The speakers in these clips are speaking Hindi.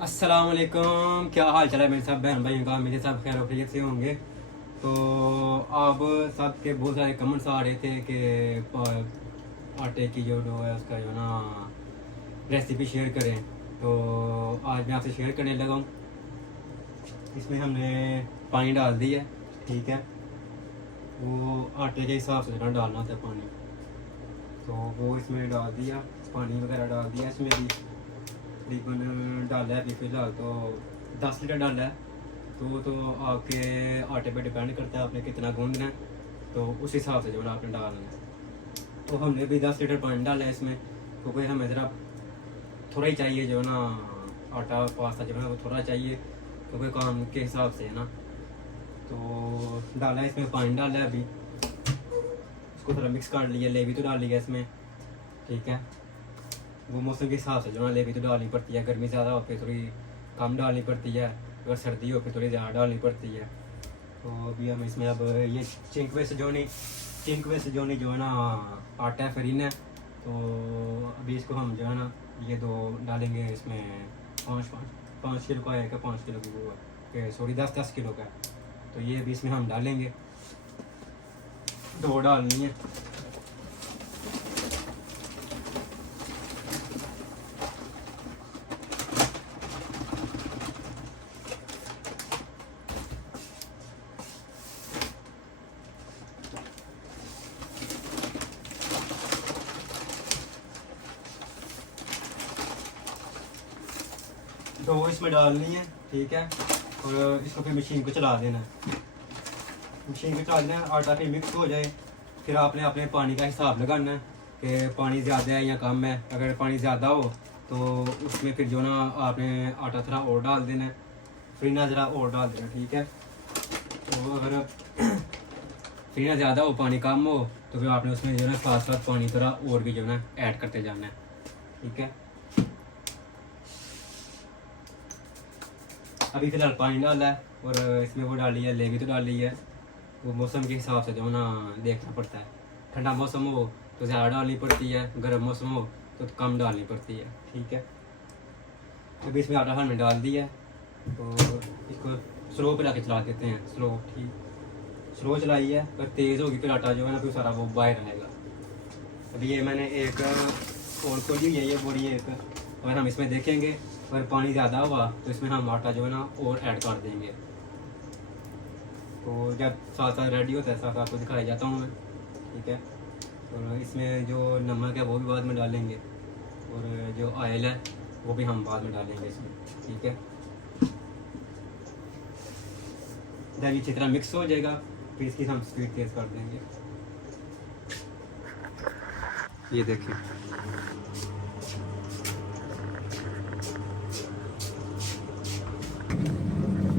अस्सलाम वालेकुम, क्या हाल चाल है मेरे सब बहन भाइयों का। मेरे सब खैर खैरियत से होंगे। तो अब सब के बहुत सारे कमेंट्स आ रहे थे कि आटे की जो डो है उसका जो ना रेसिपी शेयर करें। तो आज मैं आपसे शेयर करने लगा हूँ। इसमें हमने पानी डाल दिया है, ठीक है। वो आटे के हिसाब से ना डालना होता है पानी, तो वो इसमें डाल दिया, पानी वगैरह डाल दिया। इसमें भी तकरीबन डाला है अभी फ़िलहाल तो 10 लीटर डाला है। तो आपके आटे पे डिपेंड करता है आपने कितना गूंदना है, तो उस हिसाब से जो है ना आपने डालना है। तो हमने भी 10 लीटर पानी डाला है इसमें, क्योंकि हमें ज़रा थोड़ा ही चाहिए जो है ना आटा पास्ता जो है ना वो थोड़ा चाहिए, क्योंकि काम के हिसाब से है ना। तो डाला है इसमें, पानी डाला है अभी, उसको थोड़ा मिक्स कर लिया, लेवी तो डाल लिया इसमें, ठीक है। वो मौसम के हिसाब से जो ना लेवी तो डालनी पड़ती है। गर्मी ज़्यादा हो फिर थोड़ी कम डालनी पड़ती है, अगर सर्दी हो फिर थोड़ी ज़्यादा डालनी पड़ती है। तो अभी हम इसमें अब ये चिंकवे से जो है ना आटा है फरीन है, तो अभी इसको हम जो है ना ये दो डालेंगे इसमें। 5 किलो का है क्या, 5 किलो की वो है, सॉरी 10 किलो का है। तो ये अभी इसमें हम डालेंगे, दो डालनी है। तो वो इसमें डालनी है, ठीक है। और इसको फिर मशीन को चला देना है। मशीन को चला देना है, आटा फिर मिक्स हो जाए, फिर आपने अपने पानी का हिसाब लगाना है कि पानी ज़्यादा है या कम है। अगर पानी ज़्यादा हो तो उसमें फिर जो ना आपने आटा थोड़ा और डाल देना है, फिर ना ज़रा और डाल देना, ठीक है। तो अगर फिर ना ज़्यादा हो पानी कम हो तो फिर आपने उसमें जो है ना साथ साथ पानी थोड़ा और भी जो है ना ऐड करते जाना है, ठीक है। अभी फ़िलहाल पानी डाला है और इसमें वो डाली है, लेवी तो डाली है। वो मौसम के हिसाब से जो है ना देखना पड़ता है। ठंडा मौसम हो तो ज़्यादा डालनी पड़ती है, गर्म मौसम हो तो कम डालनी पड़ती है, ठीक है। अभी इसमें आटा हमने डाल दिया है, तो इसको स्लो पे लाके चला देते हैं। स्लो, ठीक, स्लो चलाई है, पर तेज़ होगी फिर आटा जो है ना फिर सारा वो बाहर रहेगा। अभी ये मैंने एक और खोली हुई है, ये बोरी एक, अगर हम इसमें देखेंगे अगर पानी ज़्यादा हुआ तो इसमें हम आटा जो है ना और ऐड कर देंगे। तो जब साथ साथ रेडी होता है साथ आपको दिखाया जाता हूँ मैं, ठीक है। और इसमें जो नमक है वो भी बाद में डालेंगे, और जो ऑयल है वो भी हम बाद में डालेंगे इसमें, ठीक है। जब ये अच्छी तरह मिक्स हो जाएगा फिर इसकी हम स्पीड तेज़ कर देंगे। ये देखिए,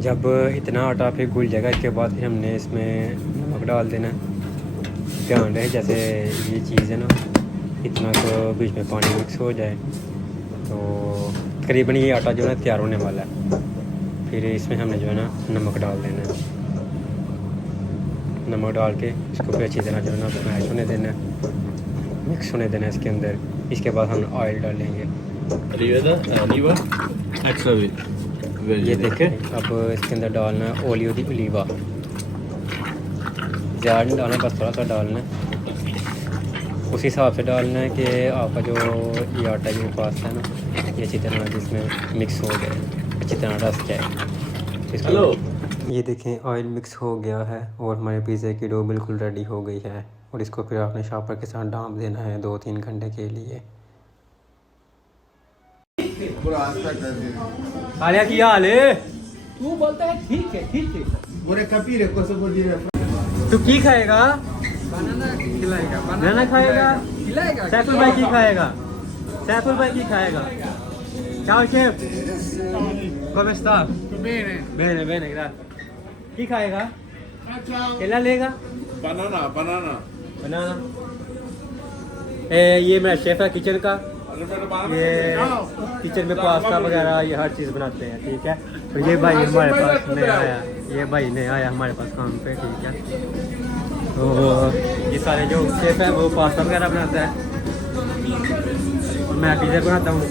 जब इतना आटा फिर घुल जाएगा इसके बाद फिर हमने इसमें नमक डाल देना है। ध्यान रहे जैसे ये चीज़ है ना इतना तो बीच में पानी मिक्स हो जाए, तो तकरीबन ये आटा जो है तैयार होने वाला है। फिर इसमें हमने जो है ना नमक डाल देना है। नमक डाल के इसको फिर अच्छी तरह जो है ना मैश होने देना है, मिक्स होने देना है इसके अंदर। इसके बाद हम ऑयल डालेंगे। ये देखें, अब इसके अंदर डालना है ओलियो दी ओलीवा। ज़्यादा नहीं डालना, बस थोड़ा सा डालना है। उस हिसाब से डालना है कि आपका जो ये आटा के पास है ना ये अच्छी तरह जिसमें मिक्स हो जाए, अच्छी तरह रस जाए। इसको ये देखें ऑयल मिक्स हो गया है और हमारे पिज़्ज़े की डो बिल्कुल रेडी हो गई है। और इसको फिर आपने शॉपर के साथ ढाँप देना है 2-3 घंटे के लिए। आलिया की हाल है? तू बोलता है ठीक है ठीक है। Vorrei capire cosa vuol dire. तू की खाएगा? बनाना खिलाएगा, बनाना खाएगा? खिलाएगा। सैफुल भाई की खाएगा? सैफुल भाई की खाएगा? Ciao chef, come sta? Bene. Bene, bene, grazie. Chi खाएगा? Ciao. Che la lega? Banana. बनाना। ये मेरा शेफ है किचन का। ये किचन में पास्ता वगैरह ये हर चीज़ बनाते हैं, ठीक है। तो ये भाई हमारे पास नया आया, ये भाई नया आया हमारे पास काम पे, ठीक है। तो ये सारे जो शेफ है वो पास्ता वगैरह बनाता है और मैं पिज़्ज़ा बनाता हूँ।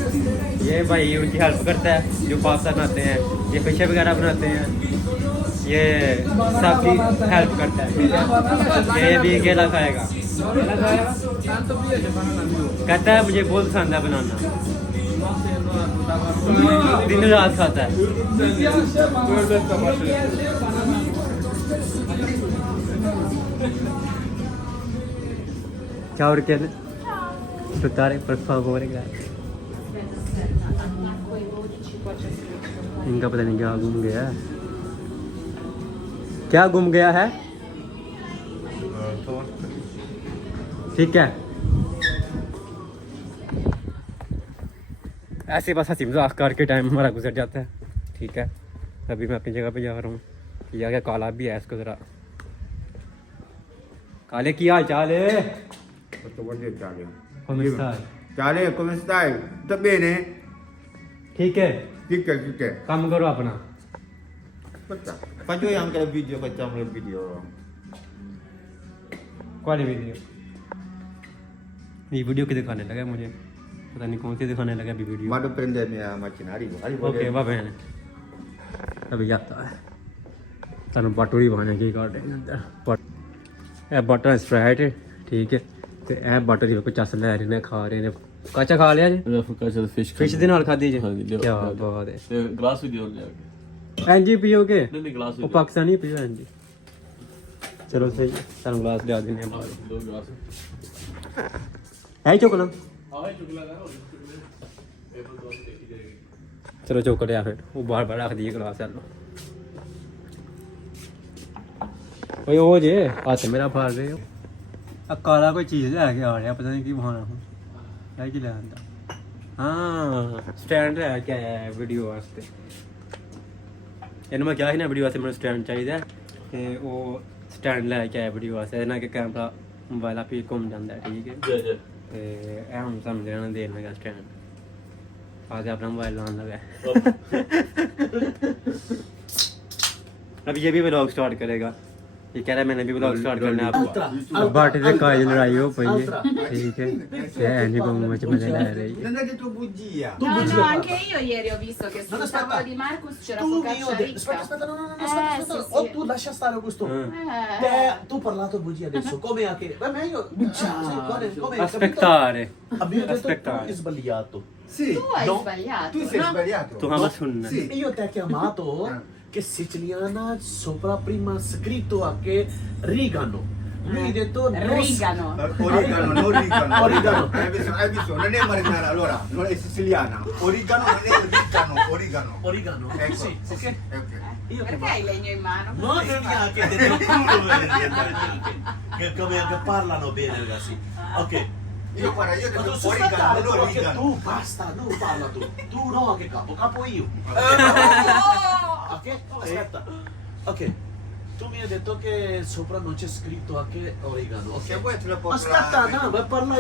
ये भाई उनकी हेल्प करता है, जो पास्ता बनाते हैं, ये फिश वगैरह बनाते हैं, ये सबकी हेल्प करता है, ठीक है। ये भी अकेला खाएगा, Tanto piace banana mio. कहता है मुझे बहुत पसंद है बनाना, दिन रात खाता है। Mi piace banana. क्या और क्या aspettare per favore grazie। इनका पता नहीं क्या गुम गया है, क्या गुम गया है, ठीक है। ऐसे बस हंसी मजाक करके टाइम हमारा गुजर जाता है, ठीक है। अभी मैं अपनी जगह पे जा रहा हूँ, या क्या काला भी है, इसको ज़रा काले की हाल चाल है। Cosa vuol dire Italia? Come stai? Ciao, come stai? Tutto bene? ठीक है, Che? काम करो अपना। Aspetta, faccio io anche il video, facciamo il video. क्वाली वीडियो, ये वीडियो की दिखाने लगा मुझे, पता नहीं कौन सी दिखाने लगा अभी video. Vado a prendermi la macchina, arrivo. Okay va bene, अभी जाता है। ਤੁਹਾਨੂੰ ਬਟੂਰੀ ਬਣਾ ਕੇ ਕਾਟੇ ਅੰਦਰ ਇਹ ਬਟਰ ਸਪਰਾਈਟ ਠੀਕ ਹੈ ਤੇ ਇਹ ਬਟਰ ਦੀ ਕੋਈ ਚਸ ਲੈ ਰਹੇ ਨੇ, ਖਾ ਰਹੇ ਨੇ। ਕਾਚਾ ਖਾ ਲਿਆ ਜੀ, ਕਾਚਾ ਫਿਸ਼ ਫਿਸ਼ ਦੇ ਨਾਲ ਖਾਦੀ ਜੀ, ਹਾਂਜੀ, ਲਿਓ, ਕੀ ਲਿਓ। ਬਾਤ ਹੈ। ਤੇ ਗਲਾਸ ਵੀ ਦਿਓ ਲਿਆ ਕੇ। ਐਂਜੀ ਪੀਓਗੇ? ਨਹੀਂ ਗਲਾਸ ਵੀ ਉਹ ਪਾਕਿਸਤਾਨੀ ਪੀਓ ਐਂਜੀ। ਚਲੋ ਸਹੀ ਹੈ, ਤੁਹਾਨੂੰ ਗਲਾਸ ਲਿਆ ਦਿੰਦੇ ਹਾਂ ਬਾਹਰ। ਦੋ ਗਲਾਸ ਹੈ ਚੋਕਲਾ, ਆਹ ਚੁਕਲਾ ਦਾ ਟੇਬਲ ਤੋਂ ਦੇਖੀ ਜਾਏਗੀ। ਚਲੋ ਚੋਕ ਲਿਆ ਫਿਰ, ਉਹ ਬਾਹਰ ਬਾਹਰ ਰੱਖ ਦਈਏ ਗਲਾਸ ਚੱਲੋ। ਓਏ ਉਹ ਜੇ ਹੱਥ ਮੇਰਾ ਫਾੜ ਰਹੇ ਹੋ। ਆ ਕਾਲਾ ਕੋਈ ਚੀਜ਼ ਲੈ ਕੇ ਆ ਰਿਹਾ, ਪਤਾ ਨਹੀਂ ਕੀ ਬਹਾਨਾ ਹੁਣ ਕੀ ਲੈ ਆਂਦਾ। ਹਾਂ ਸਟੈਂਡ ਲੈ ਕੇ ਆਇਆ ਵੀਡੀਓ ਵਾਸਤੇ। ਇਹਨੂੰ ਮੈਂ ਕਿਹਾ ਸੀ ਨਾ ਵੀਡੀਓ ਵਾਸਤੇ ਮੈਨੂੰ ਸਟੈਂਡ ਚਾਹੀਦਾ, ਤੇ ਉਹ ਸਟੈਂਡ ਲੈ ਕੇ ਆਇਆ ਵੀਡੀਓ ਵਾਸਤੇ। ਇਹਦੇ ਨਾਲ ਕਿ ਕੈਮਰਾ ਮੋਬਾਈਲ ਆਪੇ ਹੀ ਘੁੰਮ ਜਾਂਦਾ ਹੈ, ਠੀਕ ਹੈ। ਜੈ ਤੇ ਇਹ ਹੁਣ ਸਾਨੂੰ ਦੇਣਾ ਦੇਣ ਲੱਗਾ ਸਟੈਂਡ, ਆ ਕੇ अपना मोबाइल लाने लगा है। अब ये भी व्लॉग स्टार्ट करेगा, ये कह रहा है मैंने भी व्लॉग स्टार्ट करना है आपको। बाटे से काज लड़ाई हो पई है, ठीक है। ये नहीं को मुझे मजा ले रही है। Non è detto bugia. No, anche io ieri ho visto che sul tavolo di Marcus c'era focaccia ricca. Aspetta, no, Sì, O sì. tu lascia stare Augusto. Te, tu hai parlato bugia adesso, come a che? Va meglio. Come Aspettare, Abbiamo detto aspettare. tu hai sbagliato. Sì. Tu hai No, sbagliato. Tu sei no? sbagliato. tu hama sunna। Sì. Io ti ho chiamato che siciliana sopra prima scritto a che rigano. Lui ha detto no. Rigano. Origano, non origano. Origano. Hai visto? Non è marinara, allora, non è siciliana. Origano non è origano. Origano. Ecco. Sì, ok. Ok. Io Perché hai legno in mano? No, neanche del culo che come che parlano bene ragazzi. Ok. Io guarda, io ho Ma tu detto sei origano, stato non perché origano. tu basta, tu parla tu. Tu no che capo io. Ok? Aspetta. Ok. Tu mi hai detto che sopra non c'è scritto a che origano. Ok? Se vuoi te lo posso Aspetta, no, vai a parlare.